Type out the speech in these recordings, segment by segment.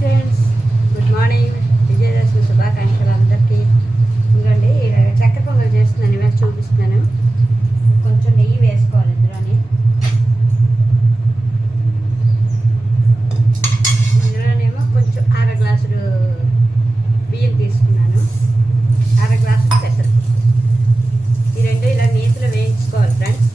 Friends, good morning. Vijayadashami శుభాకాంక్షలు అందరికీ. ఇంకండి చక్కెర పొంగల్ చేస్తున్నాను, ఇవాళ చూపిస్తున్నాను. కొంచెం నెయ్యి వేసుకోవాలి ఇందులోనేమో కొంచెం అర గ్లాసులు బియ్యం తీసుకున్నాను, అర గ్లాసులు చక్కెర. ఈ రెండు ఇలా నీటిలో వేయించుకోవాలి ఫ్రెండ్స్.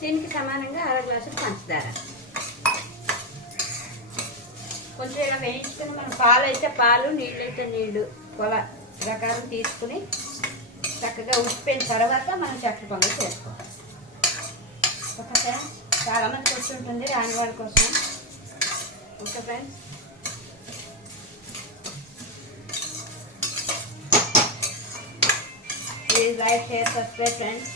దీనికి సమానంగా అర గ్లాసులు పంచదార. కొంచెం ఇలా వేయించుకుని మనం పాలు అయితే పాలు, నీళ్ళు అయితే నీళ్ళు కొల ప్రకారం తీసుకుని చక్కగా ఉప్పిన తర్వాత మనం చక్కెర పొంగల్ చేసుకోవాలి. ఓకే ఫ్రెండ్స్, చాలామంది కూర్చుంటుంది రాని వాళ్ళ కోసం. Okay friends, please like, share, subscribe friends.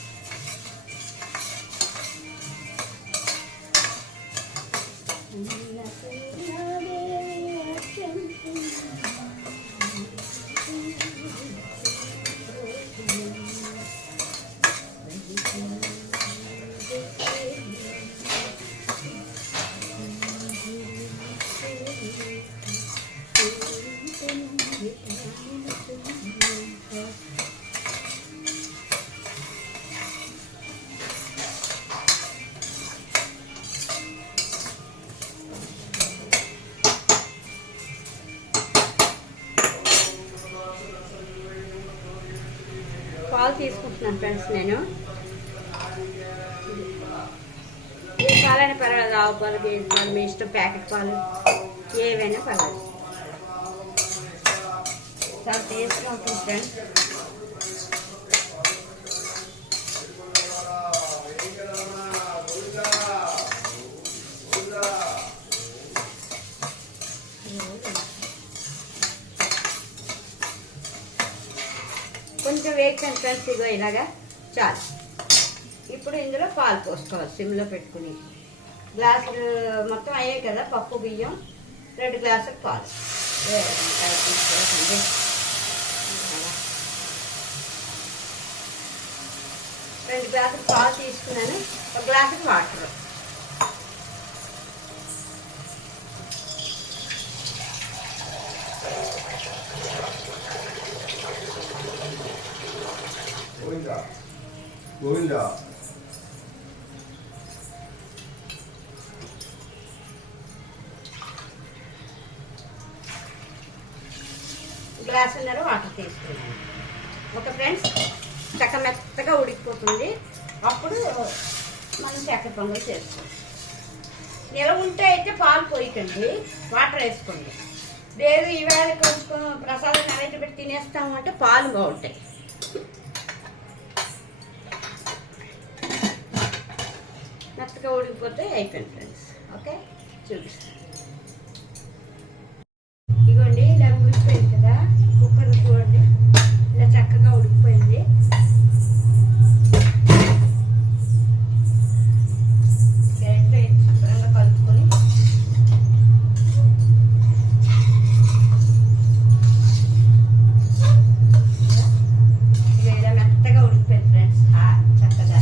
పాలు తీసుకుంటున్నాను ఫ్రెండ్స్. నేను ఏ పాలైనా పర్వాలేదు, ఆవు పాలు, గేదె పాలు, మీ ఇష్టం, ప్యాకెట్ పాలు ఏవైనా పర్వాలేదు. చాలా టేస్ట్గా ఉంటుంది ఫ్రెండ్స్. కొంచెం వేగండి ఫ్రెండ్స్, ఇగో ఇలాగా చాలు. ఇప్పుడు ఇందులో పాలు పోసుకోవాలి సిమ్లో పెట్టుకుని. గ్లాసులు మొత్తం అయ్యాయి కదా, పప్పు బియ్యం, 2 గ్లాసులు పాలు. 2 గ్లాసులు పాలు తీసుకున్నాను, 1 గ్లాసు వాటర్. గోవిందా గ్లాసున్నర వాటర్ తీసుకున్నాను. ఓకే ఫ్రెండ్స్, చక్క మెత్తగా ఉడికిపోతుంది. అప్పుడు మనం చక్కెర పొంగల్ చేసుకోండి. నిలవ ఉంటే అయితే పాలు పోయకండి, వాటర్ వేసుకోండి. లేదు ఈవేళ కొంచెం ప్రసాదం నైవేద్యం పెట్టి తినేస్తాము అంటే పాలు బాగుంటాయి. మెత్తగా ఉడికిపోతే అయిపోయింది ఫ్రెండ్స్. ఓకే, చూపిస్తాను. ఇదిగోండి, ఇలా ఉడికిపోయింది కదా, కుక్కర్ చూడండి, ఇలా చక్కగా ఉడికిపోయింది. గరిటెలో శుభ్రంగా కలుపుకొని ఇలా మెత్తగా ఉడికిపోయింది ఫ్రెండ్స్. చక్కగా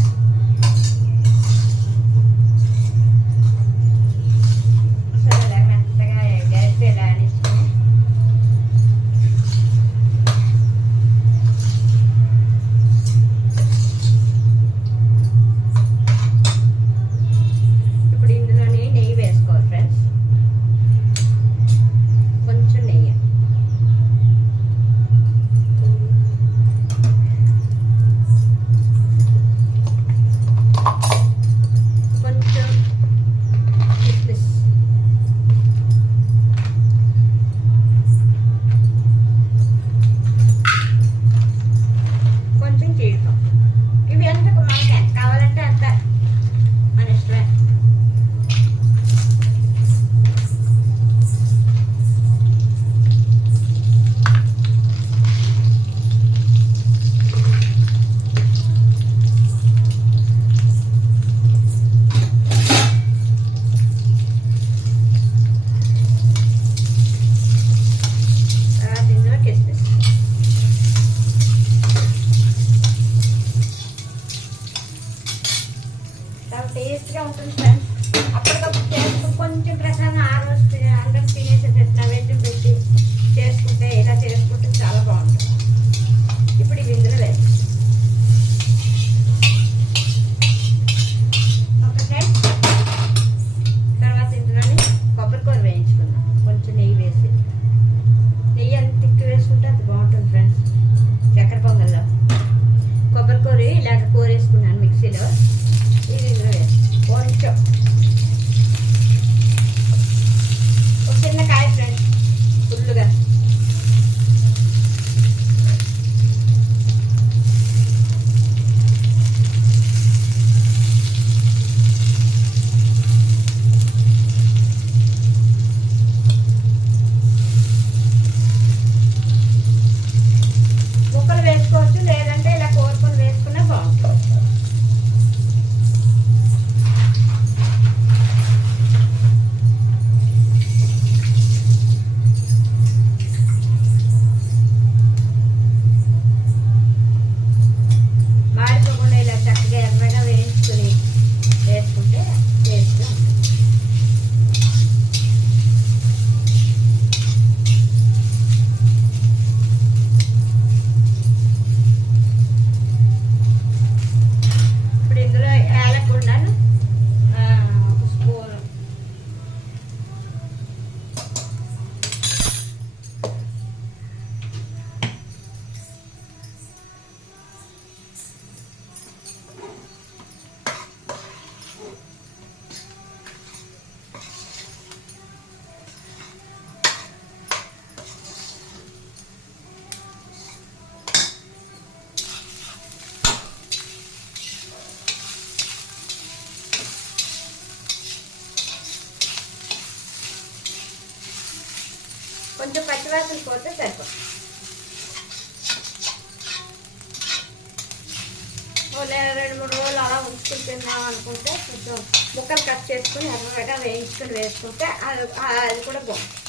2 3 రోజులు అలా ఉంచుకుని తిన్నాం అనుకుంటే కొంచెం ముక్కలు కట్ చేసుకుని ఎర్రగా వేయించుకొని వేసుకుంటే అది కూడా బాగుంటుంది.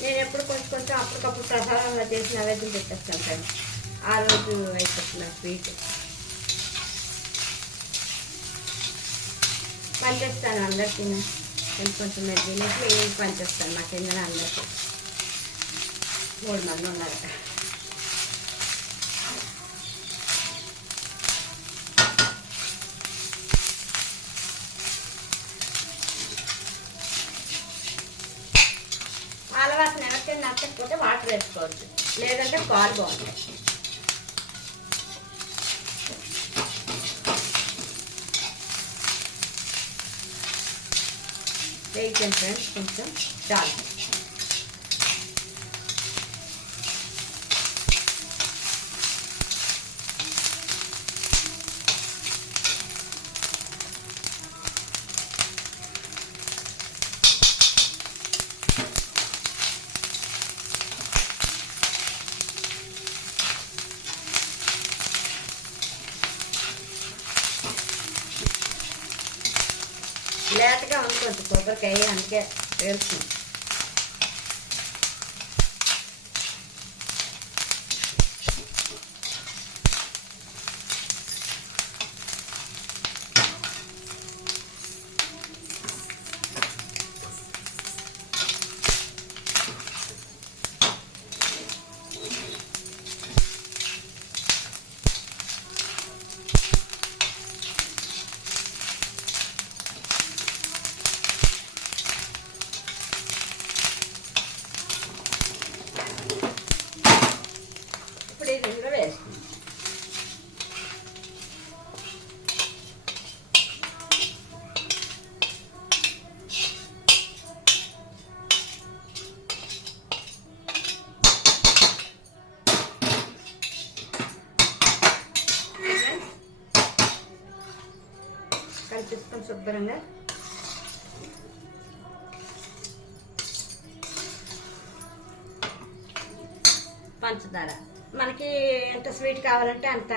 నేను ఎప్పుడు కొంచెం కొంచెం అప్పటికప్పుడు ప్రసాదంగా చేసి నైవేద్యం పెట్టేస్తాను ఫ్రెండ్స్. ఆ రోజు అయిపోతుంది స్వీట్ పంచేస్తాను అందరికీ. కొంచెం కొంచెం తినేసి ఏం పంచేస్తాను మా కింద అందరికీ. 3 మంది ఉన్నారు. పాలవాసన ఎవరికైనా నచ్చకపోతే వాటర్ వేసుకోవచ్చు, లేదంటే పాలు బాగుంటాయి. వేయించండి ఫ్రెండ్స్, కొంచెం చాలు. లేతగా ఉంది కొంచెం కొబ్బరికాయ, అందుకే వేస్తుంది. ఇది కూడా వేస్తుంది. కలిపిస్తాం శుభ్రంగా. పంచదార మనకి ఎంత స్వీట్ కావాలంటే అంత.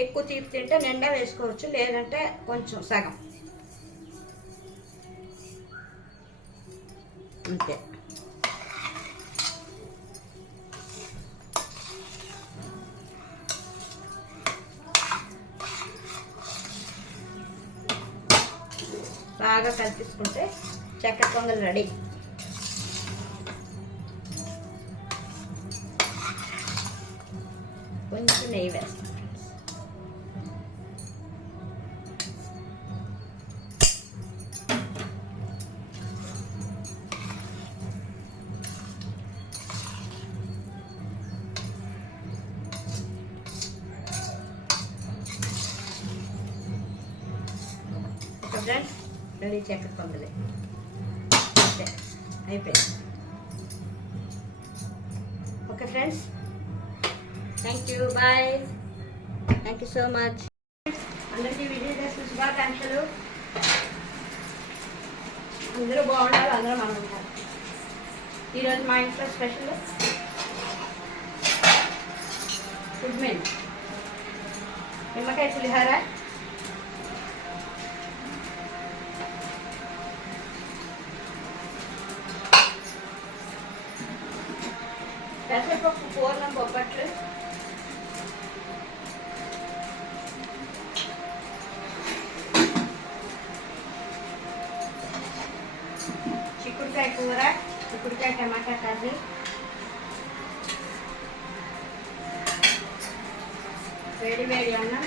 ఎక్కువ తీపి తింటే నిండా వేసుకోవచ్చు, లేదంటే కొంచెం సగం అంతే. బాగా కలిపించుకుంటే చక్కెర పొంగల్ రెడీ. కొంచెం నెయ్యి వేస్తాం. ఫ్రెండ్స్ రెడీ చక్కెర పొంగలి అయిపోయింది. Okay friends, thank you, bye. Thank you so much. అందరికీ విజయదశమి శుభాకాంక్షలు. అందరూ బాగుండాలి, అందరూ మనం ఉండాలి. ఈరోజు మా ఇంట్లో స్పెషల్ ఫుడ్ మెనూ నిమ్మకాయ పులిహోర, పెసరపప్పు పూర్ణం బొబ్బట్లు, చిక్కుడుకాయ కూర, చిక్కుడుకాయ టమాటా కర్రీ, వేడి వేడి అన్నం,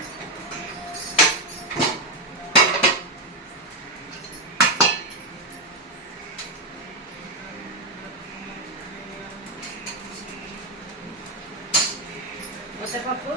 పెసరపప్పు,